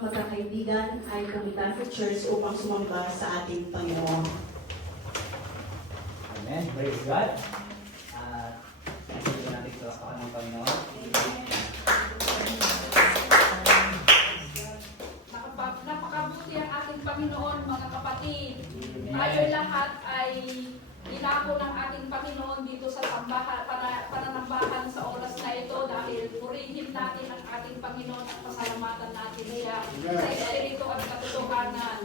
magkakaibigan ay pumunta sa church upang sumamba sa ating Panginoon. Amen. Praise God. Sige natin ito ako ng Panginoon. Napakabuti ang ating Panginoon, mga kapatid. Tayo lahat ay inako ng ating Panginoon dito sa sambahan, pananambahan sa oras na ito dahil purihin natin ang ating Panginoon at pasalamatan natin siya sa Espiritu at katotohanan.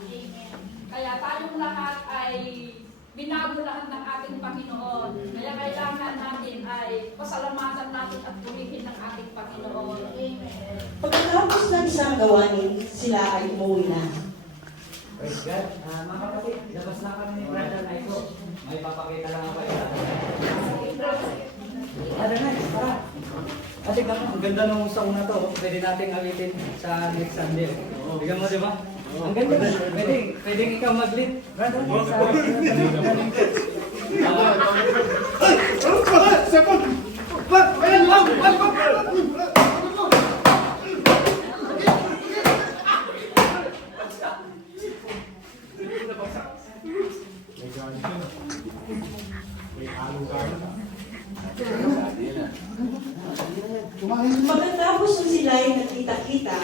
Kaya tayong lahat ay binago lahat ng ating Panginoon. Kaya kailangan natin ay pasalamatan natin at purihin ng ating Panginoon. Pagkatapos ng isang gawain, sila ay umuwi na. Praise God. Mga kapatid, labas na kami ni Brother Naiko. May papakita lang ako ito. Brother Naiko, tara. Kasi ang ganda nung sa una to, pwede nating awitin sa next Sunday. Bigyan mo, di ba? Ang ganda. Pwedeng ikaw mag-lead. Brother, Pagkatapos ng sila ay nagkita-kita,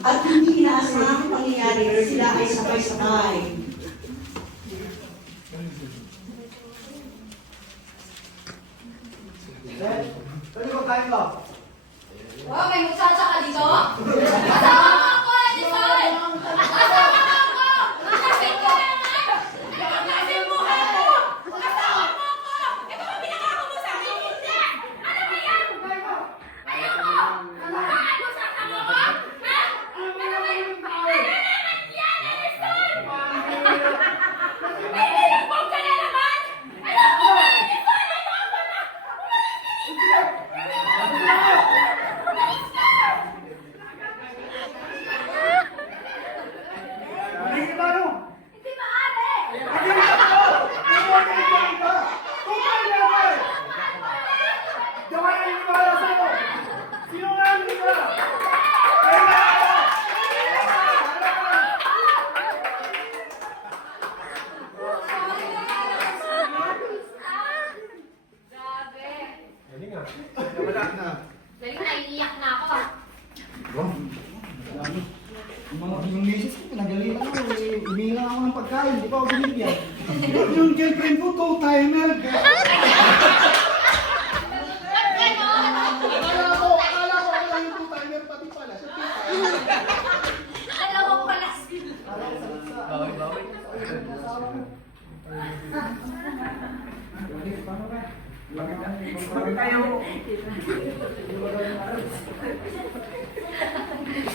at hindi inaasahang pangyayari, sila ay sabay-sabay. Pwede mo kain ba? Wow, may muchacha ka dito? Kasama mo ako, Edison! Kasama mo ako! Kasama ko na nga! Kasi buhay ko! Kasama mo ako! Ito ba pinakako mo sa akin? Hindi! Ano ba yan? Ayoko! Ano sa mo ko? Ha? Ano naman yan, Edison? Pinilipong ka na naman! Ayoko! Edison! Ayoko na! Hindi maaari! Grabe. Galing na, iiyak na ako. Yung misis ko, pinagalitan ako, umilang ako ng pagkain, di pa ako binigyan. Yung girlfriend ko, co-timer. Akala ko yung co-timer, pati pala, siya co-timer. Dalawang palas. Bawal.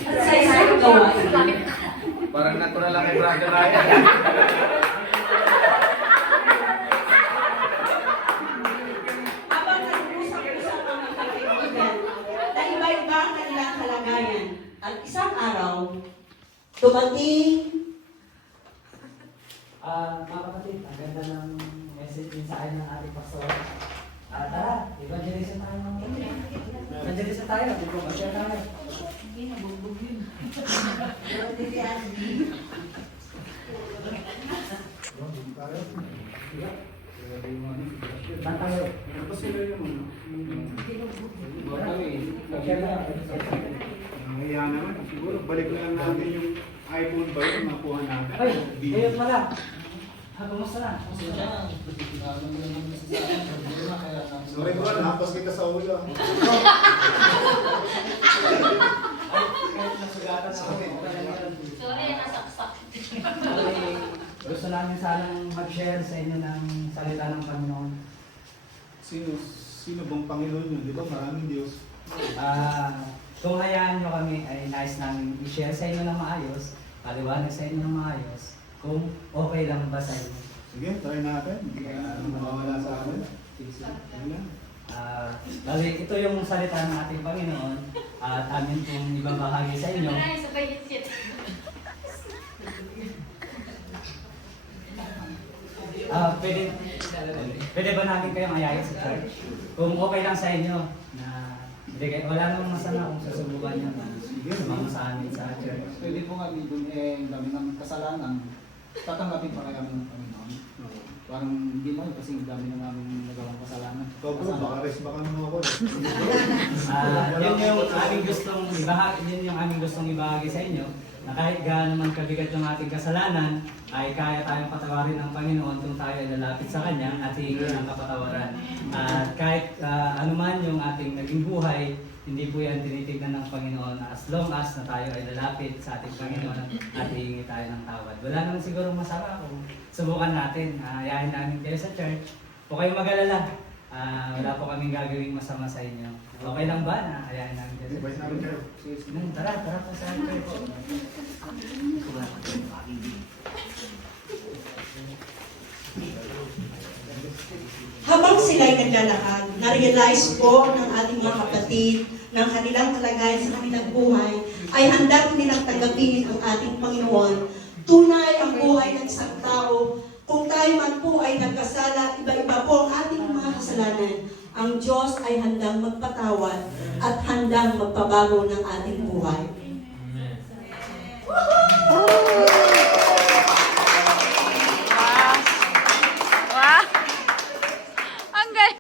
At sa isang gawain, Parang natural lang kay Brother Ryan. habang nag-usap-usap ang magkakaibigan, na iba-iba ang kanilang kalagayan. At isang araw, dumating Mga kapatid, ang ganda ng message din sa akin ng ating pastor. Tara, evangelism tayo. Evangelism tayo, mag-share tayo. Saan tayo? Mag-share tayo. Kaya naman, siguro, balik na lang natin yung iPhone ba yun, makuha natin. Ay, ngayon pala. Kumusta na? Sorry bro, nahapas kita sa ulo. Nasugatan ako. Sorry, nasaksak. Gusto namin sanang mag-share sa inyo ng salita ng Panginoon. Sino bang Panginoon yun? Di ba maraming Diyos? Kung hayaan nyo kami, ay nais namin i-share sa inyo ng maayos, paliwanag sa inyo ng maayos, kung okay lang ba sa inyo. Sige, try natin. Hindi ka mawawala sa amin. Bali, ito yung salita ng ating Panginoon at amin pong ibabahagi sa inyo. Ay, sabay hit. Pwede ba natin kayong ayayin sa church? Kung okay lang sa inyo, na wala namang masama kung susubukan nyo. sumama sa amin sa church. Pwede po kami dun ang dami ng kasalanan. Tatanggapin pa kaya kami ng Panginoon. Parang hindi mo kasi ang dami na namin nagawang kasalanan. Baka naman ako. Yun yung aming gustong ibahagi, yun yung aming gustong ibahagi sa inyo, na kahit gaano man kabigat yung ating kasalanan, ay kaya tayong patawarin ng Panginoon kung tayo ay lalapit sa Kanya at hingin ang kapatawaran. At kahit anuman yung ating naging buhay, hindi po yan tinitignan ng Panginoon as long as na tayo ay lalapit sa ating Panginoon at hihingi tayo ng tawad. Wala naman siguro masama kung subukan natin. Ayahin namin kayo sa church. Huwag kayong mag-alala. Wala po kaming gagawing masama sa inyo. Okay lang ba na ayahin namin kayo sa Invite namin kayo. Tara po sa church. Habang sila'y naglalakad, na-realize po ng ating mga kapatid ng kanilang kalagayan sa kanilang buhay ay handa nilang tanggapin ang ating Panginoon. Tunay ang buhay ng isang tao. Kung tayo man po ay nagkasala, iba-iba po ang ating mga kasalanan. Ang Diyos ay handang magpatawad at handang magpabago ng ating buhay.